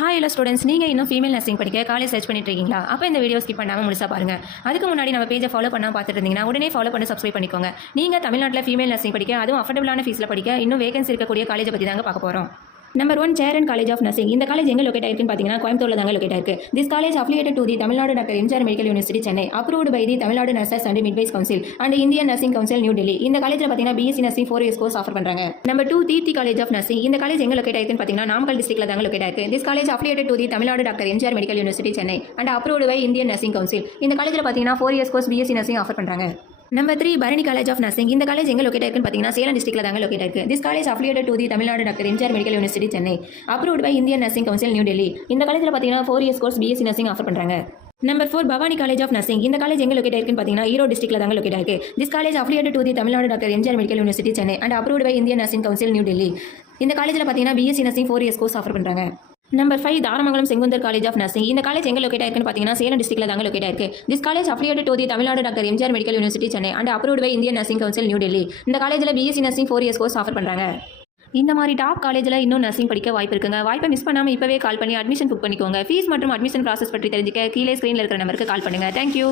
Hi எல்லா students, நீங்கள் இன்னும் ஃபீமேல் நர்சிங் படிக்க காலேஜ் சர்ச் பண்ணிட்டு இருக்கீங்களா? அப்போ இந்த வீடியோ ஸ்கிப் பண்ணாமல் முழுசா பாருங்க. அதுக்கு முன்னாடி நம்ம பேஜை ஃபாலோ பண்ணாமல் பார்த்துட்டு இருந்தீங்கன்னா உடனே ஃபாலோ பண்ணி சப்ஸ்கிரைப் பண்ணிக்கோங்க. நீங்கள் தமிழ்நாட்டில் ஃபீமேல் நர்சிங் படிக்க, அதுவும் அஃபர்டபுளான ஃபீஸில் படிக்க இன்னும் வேகன்சி இருக்கக்கூடிய காலேஜை பற்றி தாங்க பார்க்க போகிறோம். Number 1, Cheran college of nursing. இந்த காலேஜ் எங்கே லொக்கேட் ஆயிருக்குன்னு பார்த்தீங்கன்னா கோயம்புத்தூர்ல தாங்க லொக்கேட் ஆயிருக்கு. This college affiliated to the Tamil Nadu doctor MGR medical university Chennai, approved by the Tamil Nadu nurses and midwives council and Indian nursing council new Delhi. இந்த காலேஜில் பார்த்தீங்கன்னா BSc nursing 4 years course offer பண்ணுறாங்க. Number 2, Deepti college of nursing. இந்த காலேஜ் எங்கே locate ஆயிருக்குன்னு பார்த்தீங்கன்னா நாமக்கல் டிஸ்ட்ரிக்ட்ல தாங்க லொக்கேட் ஆயிருக்கு. This college affiliated to the Tamil Nadu doctor MGR medical university Chennai and approved by Indian nursing council. இந்த காலேஜில் பார்த்தீங்கன்னா 4 years course BSc nursing offer பண்ணுறாங்க. Number 3, Bharani college of nursing. இந்த காலேஜ் எங்கே லொக்கேட் ஆயிருக்குன்னு பார்த்தீங்கன்னா சேலம் டிஸ்ட்ரிக்ட்ல தாங்க லொக்கேட் ஆயிருக்கு. This college affiliated to the Tamil Nadu doctor MGR medical university Chennai, approved by Indian nursing council new Delhi. இந்த காலேஜில் பார்த்தீங்கன்னா 4 years course BSc nursing offer பண்ணுறாங்க. Number 4, Bhavani college of nursing. இந்த காலேஜ் எங்கே லொக்கேட் ஆயிருக்குன்னு பார்த்தீங்கன்னா ஈரோடு டிஸ்ட்ரிக்ட்ல தாங்க லொக்கேட் ஆயிருக்கு. This college affiliated to the Tamil Nadu doctor MGR medical university Chennai and approved by Indian nursing council new Delhi. இந்த காலேஜில் பார்த்தீங்கன்னா BSc nursing 4 years course offer பண்ணுறாங்க. Number 5, Tharamangalam Sengunthar college of nursing. இந்த காலேஜ் எங்கே லொக்கேட் ஆயிருக்குன்னு பார்த்தீங்கன்னா சேலம் டிஸ்ட்ரிக்ட்ல தாங்க லொக்கேட் ஆயிருக்கு. This college affiliated to the Tamil Nadu doctor MGR medical university Chennai and approved by Indian nursing council new Delhi. இந்த காலேஜில் BSc nursing 4 years course offer பண்ணுறாங்க. இந்த மாதிரி டாப் காலேஜில் இன்னும் நர்சிங் படிக்க வாய்ப்பு இருக்குங்க. வாய்ப்பை மிஸ் பண்ணாமல் இப்போவே கால் பண்ணி அட்மிஷன் புக் பண்ணிக்கோங்க. ஃபீஸ் மற்றும் அட்மிஷன் ப்ராசஸ் பற்றி தெரிஞ்சுக்க கீழே ஸ்க்ரீனில் இருக்கிற நம்பருக்கு கால் பண்ணுங்கள். தேங்க்யூ.